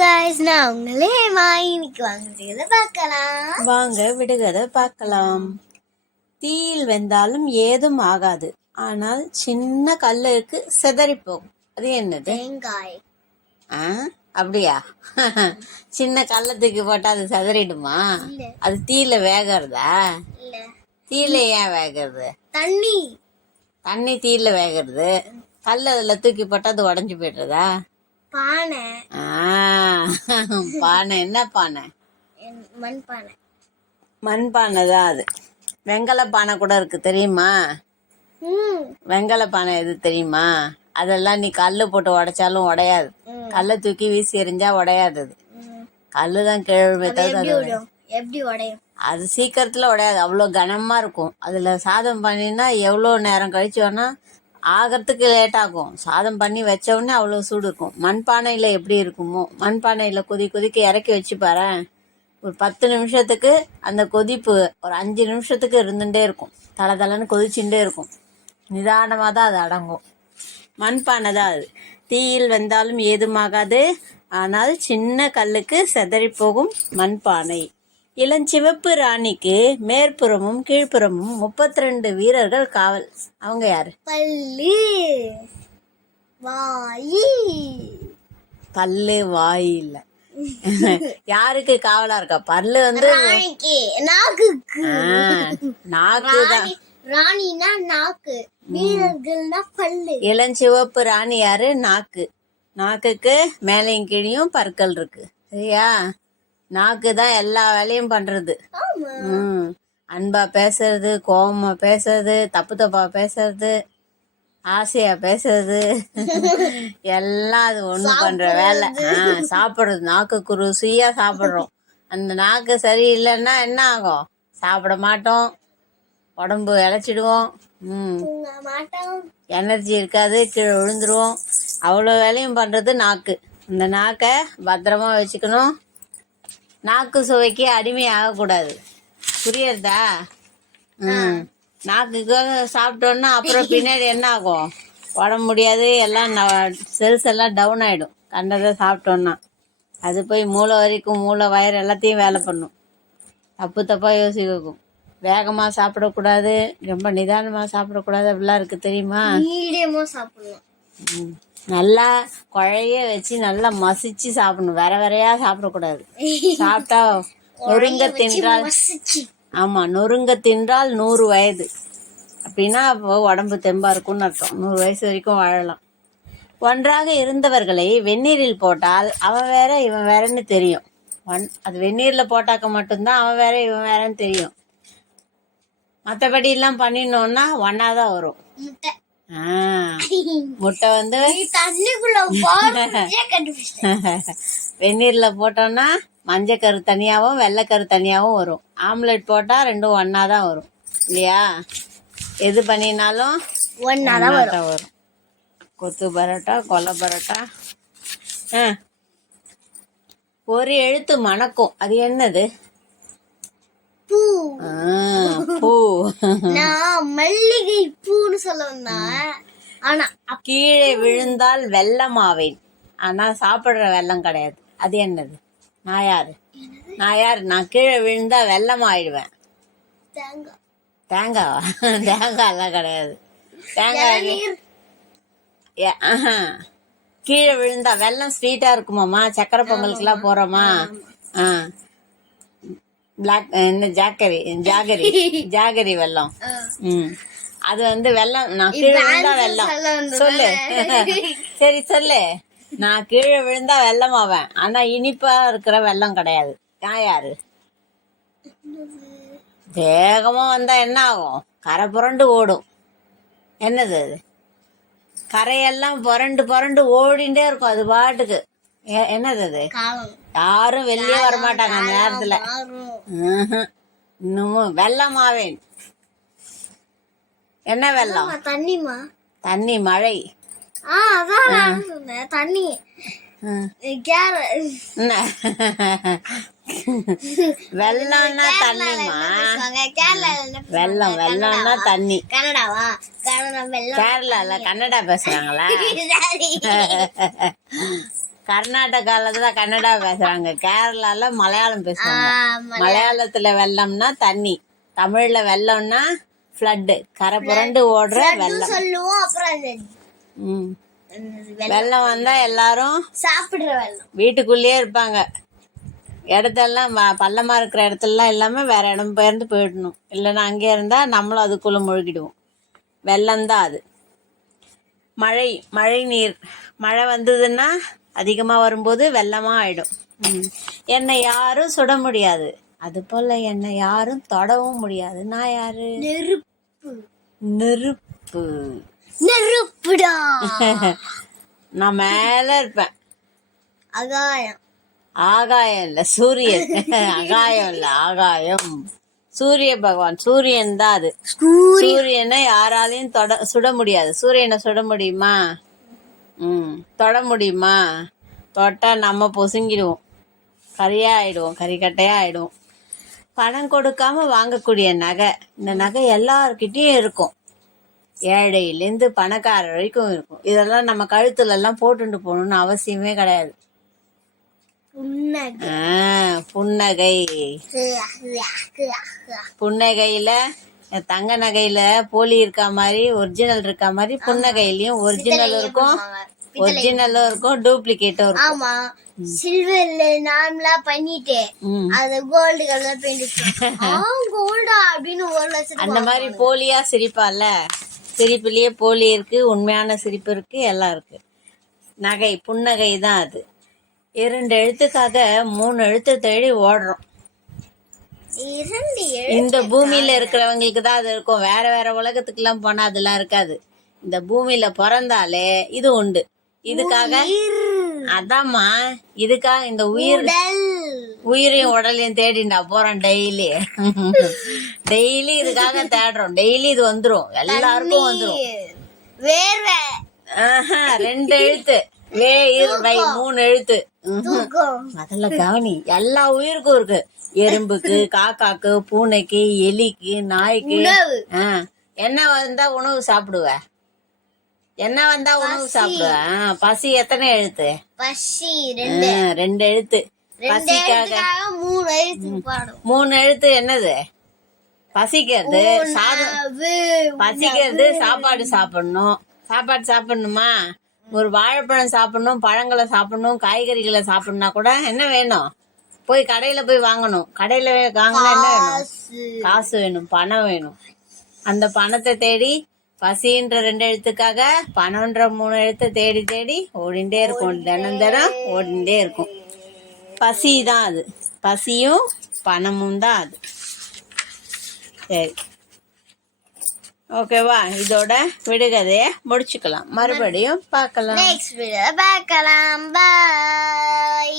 guys, நான் உங்களே இன்னைக்கு வாங்க விடுகதை பார்க்கலாம். தீயில் வெந்தாலும் ஏதும் ஆகாது, ஆனால் சின்ன கல்லுக்கு சிதறி போகும். அது என்னது? தேங்காய். அப்படியா? சின்ன கள்ளத்துக்கு போட்டா அது சிதறிடுமா? அது தீயில வேகிறதா? தீயில ஏன் வேகிறது? தண்ணி தீயில வேகிறது. கல் அதுல தூக்கி போட்டா அது உடஞ்சு போயிடுறதா? பானை. பானை. என்ன பானை? மண்பானை. மண்பானை தான் அது. வெங்கல பானை கூட இருக்கு, தெரியுமா? வெங்கல பானை எது தெரியுமா? அதெல்லாம் நீ கல்லு போட்டு உடைச்சாலும் உடையாது. கல்லை தூக்கி வீசி எறிஞ்சா உடையாது. அது கல்லுதான் கிழமை எப்படி உடையும்? அது சீக்கிரத்துல உடையாது, அவ்வளோ கனமா இருக்கும். அதுல சாதம் பண்ணினா எவ்வளோ நேரம் கழிச்சு வேணா ஆகிறதுக்கு லேட் ஆகும். சாதம் பண்ணி வச்ச உடனே அவ்வளோ சூடு இருக்கும். மண்பானையில் எப்படி இருக்குமோ, மண்பானையில் கொதிக்க இறக்கி வச்சு பாரு. ஒரு 10 நிமிஷத்துக்கு அந்த கொதிப்பு ஒரு 5 நிமிஷத்துக்கு இருந்துகிட்டே இருக்கும். தளன்னு கொதிச்சுட்டே இருக்கும். நிதானமாக தான் அது அடங்கும். மண்பானை தான் அது. தீயில் வெந்தாலும் ஏதுமாகாது, ஆனால் சின்ன கல்லுக்கு சிதறி போகும் மண்பானை. இளஞ்சிவப்பு ராணிக்கு மேற்புறமும் கீழ்ப்புறமும் 32 வீரர்கள் காவல். அவங்க யாரு? பல்லு வாய் இல்ல. யாருக்கு காவலா இருக்கா? பல்லு வந்து நாக்குதான். ராணினா நாக்கு, வீரர்கள்னா பல்லு. இளஞ்சிவப்பு ராணி யாரு? நாக்கு. நாக்குக்கு மேலையும் கீழையும் பற்கள் இருக்கு, சரியா? நாக்கு தான் எல்லா வேலையும் பண்றது. அன்பா பேசுறது, கோபமா பேசுறது, தப்பா பேசுறது, ஆசையா பேசுறது, எல்லாம் அது ஒண்ணு பண்ற வேலை. சாப்பிடுறது, நாக்குக்கு ருசியா சாப்பிடுறோம். அந்த நாக்கு சரியில்லைன்னா என்ன ஆகும்? சாப்பிட மாட்டோம், உடம்பு இழைச்சிடுவோம், எனர்ஜி இருக்காது, கீழே விழுந்துருவோம். அவ்வளோ வேலையும் பண்றது நாக்கு. இந்த நாக்கை பத்திரமா வச்சுக்கணும். நாக்கு சுவைக்கு அடிமை ஆகக்கூடாது, புரியுறதா? நாக்குக்கு சாப்பிட்டோன்னா அப்புறம் பின்னாடி என்ன ஆகும்? உடம்பு முடியாது, எல்லாம் செல்ஸ் எல்லாம் டவுன் ஆகிடும். கண்டதை சாப்பிட்டோன்னா அது போய் மூளை வரைக்கும், மூளை வயிறு எல்லாத்தையும் வேலை பண்ணும். தப்பாக யோசிக்கும். வேகமாக சாப்பிடக்கூடாது, ரொம்ப நிதானமாக சாப்பிடக்கூடாது, அப்படிலாம் இருக்கு, தெரியுமா? மீடியமாக சாப்பிடணும். நல்லா குழைய வச்சு நல்லா மசிச்சு சாப்பிடணும். வரையா சாப்பிடக்கூடாது. சாப்பிட்டா நொறுங்க தின்றால், ஆமா, நொறுங்க தின்றால் 100 வயது அப்படின்னா அப்போ உடம்பு தெம்பா இருக்கும்னு அர்த்தம். 100 வயசு வரைக்கும் வாழலாம். ஒன்றாக இருந்தவர்களை வெந்நீரில் போட்டால் அவன் வேற இவன் வேறன்னு தெரியும். அது வெந்நீர்ல போட்டாக்க மட்டும்தான் அவன் வேற இவன் வேறன்னு தெரியும். மற்றபடி எல்லாம் பண்ணினோம்னா ஒன்னாதான் வரும். முட்டை வந்து வெந்நீர்ல போட்டோம்னா மஞ்சக்கரு தனியாவும் வெள்ளைக்கரு தனியாவும் வரும். ஆம்லெட் போட்டா ரெண்டும் ஒன்னாதான் வரும், இல்லையா? எது பண்ணினாலும் ஒன்னாதான் வரும். கொத்து பரோட்டா, கொலை பரோட்டா. ஒரு எழுத்து மணக்கும், அது என்னது? பூ. நான் மல்லிகை பூன்னு சொல்லுவேன்னா, ஆனா கீழே விழுந்தால் வெள்ளமாவேன், ஆனா சாப்பிடுற வெள்ளம் கிடையாது. அது என்னது? நான் யாரு? நான் கீழே விழுந்தா வெள்ளம் ஆயிடுவேன். தேங்காவா? தேங்காய் எல்லாம் கிடையாது. தேங்காய் கீழே விழுந்தா வெள்ளம் ஸ்வீட்டா இருக்குமாமா? சக்கரை பொங்கலுக்கு எல்லாம் போறோமா? பிளாக் என்ன ஜாகரி வெல்லம். அது வந்து வெள்ளம். நான் கீழே விழுந்தா வெள்ளம். சொல்லு. சரி சொல்லு. நான் கீழே விழுந்தா வெள்ளம் ஆவேன், ஆனா இனிப்பா இருக்கிற வெள்ளம் கிடையாது. நான் யாரு? வேகமா வந்தா என்ன ஆகும்? கரை புரண்டு ஓடும். என்னது அது? கரையெல்லாம் புரண்டு ஓடிண்டே இருக்கும் அது பாட்டுக்கு. என்னது அது? யாரும் வெளியே வரமாட்டாங்க அந்த நேரத்துல. இன்னமும் வெள்ளமாவேன். என்ன வெள்ளம்? தண்ணி, மழை. தண்ணி. வெள்ளம்னா தண்ணிமா. வெள்ளம்னா தண்ணி. கேரளால கன்னடா பேசுறாங்களா? கர்நாடகால தான் கன்னடா பேசுறாங்க, கேரளால மலையாளம் பேசுறாங்க. மலையாளத்துல வெள்ளம்னா தண்ணி, தமிழ்ல வெள்ளம்னா ஃப்ளட், கரை புரண்டு ஓடுற வெள்ளம் சொல்லுவோம். அப்புறம் ம். வெள்ளம் வந்தா எல்லாரும் சாப்பிடுற வெள்ளம் வீட்டுக்குள்ளேயே இருப்பாங்க. இடத்தெல்லாம் பள்ளமா இருக்கிற இடத்துலலாம் இல்லாம வேற இடம் பெயர்ந்து போயிடணும். இல்லைன்னா அங்கே இருந்தா நம்மளும் அதுக்குள்ள முழுகிடுவோம். வெள்ளம்தான் அது. மழை நீர், மழை வந்ததுன்னா அதிகமா வரும்போது வெள்ளமா ஆயிடும். என்னை யாரும் சுட முடியாது, அது போல என்னை யாரும் தொடவும் முடியாது. நான் யாரு? நெருப்பு. நெருப்புடா. நான் மேல இருப்பேன். ஆகாயம். ஆகாயம் இல்ல, சூரியன். ஆகாயம் இல்ல, ஆகாயம். சூரிய பகவான், சூரியன் தான் அது. சூரியனை யாராலையும் சுட முடியாது. சூரியனை சுட முடியுமா? தொட முடியுமா? தொட்டா நம்ம பொசுங்கிடுவோம், கரியா ஆயிடுவோம், கறிக்கட்டையா ஆயிடுவோம். பணம் கொடுக்காம வாங்கக்கூடிய நகை, இந்த நகை எல்லார்கிட்டயும் இருக்கும். ஏழையிலேருந்து பணக்காரர் வரைக்கும் இருக்கும். இதெல்லாம் நம்ம கழுத்துல எல்லாம் போட்டுட்டு போகணும்னு அவசியமே கிடையாது. புன்னகை. புன்னகையில தங்க நகையில போலி இருக்கா மாதிரி, ஒரிஜினல் இருக்கா மாதிரி, புன்னகையிலயும் ஒரிஜினல் இருக்கும், ஒரிஜினலும் இருக்கும், டூப்ளிகேட்டும் இருக்கும். ஆமா, சில்வர்ல நார்மலா பண்ணிட்டு அது கோல்டு கலர் பெயிண்ட் கோல்டா அப்படின்னு 1 லட்சம். அந்த மாதிரி போலியா சிரிப்பால, சிரிப்புலயே போலி இருக்கு, உண்மையான சிரிப்பு இருக்கு, எல்லாம் இருக்கு. நகை புன்னகை தான் அது. 2 எழுத்துக்காக 3 எழுத்து தேடி ஓடுறோம். இந்த பூமியில இருக்கிறவங்களுக்கு தான் அது இருக்கும். வேற வேற உலகத்துக்கு எல்லாம் போனா அதெல்லாம் இருக்காது. இந்த பூமியில பிறந்தாலே இது உண்டு. இதுக்காக அதாம்மா, இதுக்காக இந்த உயிரையும் உடலையும் தேடிண்டா போறோம். டெய்லி இதுக்காக தேடுறோம். டெய்லி இது வந்துரும், எல்லாருக்கும் வந்துரும். 2 எழுத்து, 3 எழுத்து. முதல்ல கவனி, எல்லா உயிருக்கும் இருக்கு. எறும்புக்கு, காக்காக்கு, பூனைக்கு, எலிக்கு, நாய்க்கு. என்ன வந்தா உணவு சாப்பிடுவ? என்ன வந்தா உணவு சாப்பிடுவ? பசி எத்தனை எழுத்து? பசி 2 எழுத்து. பசிக்காக 3 எழுத்து. என்னது? பசிக்கிறது, பசிக்கிறது, சாப்பாடு சாப்பிடணும். சாப்பாடு சாப்பிடணுமா? ஒரு வாழைப்பழம் சாப்பிடணும், பழங்களை சாப்பிடணும், காய்கறிகளை சாப்பிடணும்னா கூட என்ன வேணும்? போய் கடையில போய் வாங்கணும். கடையில வாங்கினா என்ன வேணும்? காசு வேணும், பணம் வேணும். அந்த பணத்தை தேடி பசின்ற 2 எழுத்துக்காக பணம்ன்ற 3 எழுத்தை தேடி தேடி ஓடிண்டே இருக்கும். தினம் ஓடிண்டே இருக்கும். பசி தான் அது. பசியும் பணமும் தான் அது. சரி, ஓகேவா? இதோட விடுகதைய முடிச்சுக்கலாம். மறுபடியும் பார்க்கலாம். நெக்ஸ்ட் வீடியோ பார்க்கலாம். பை.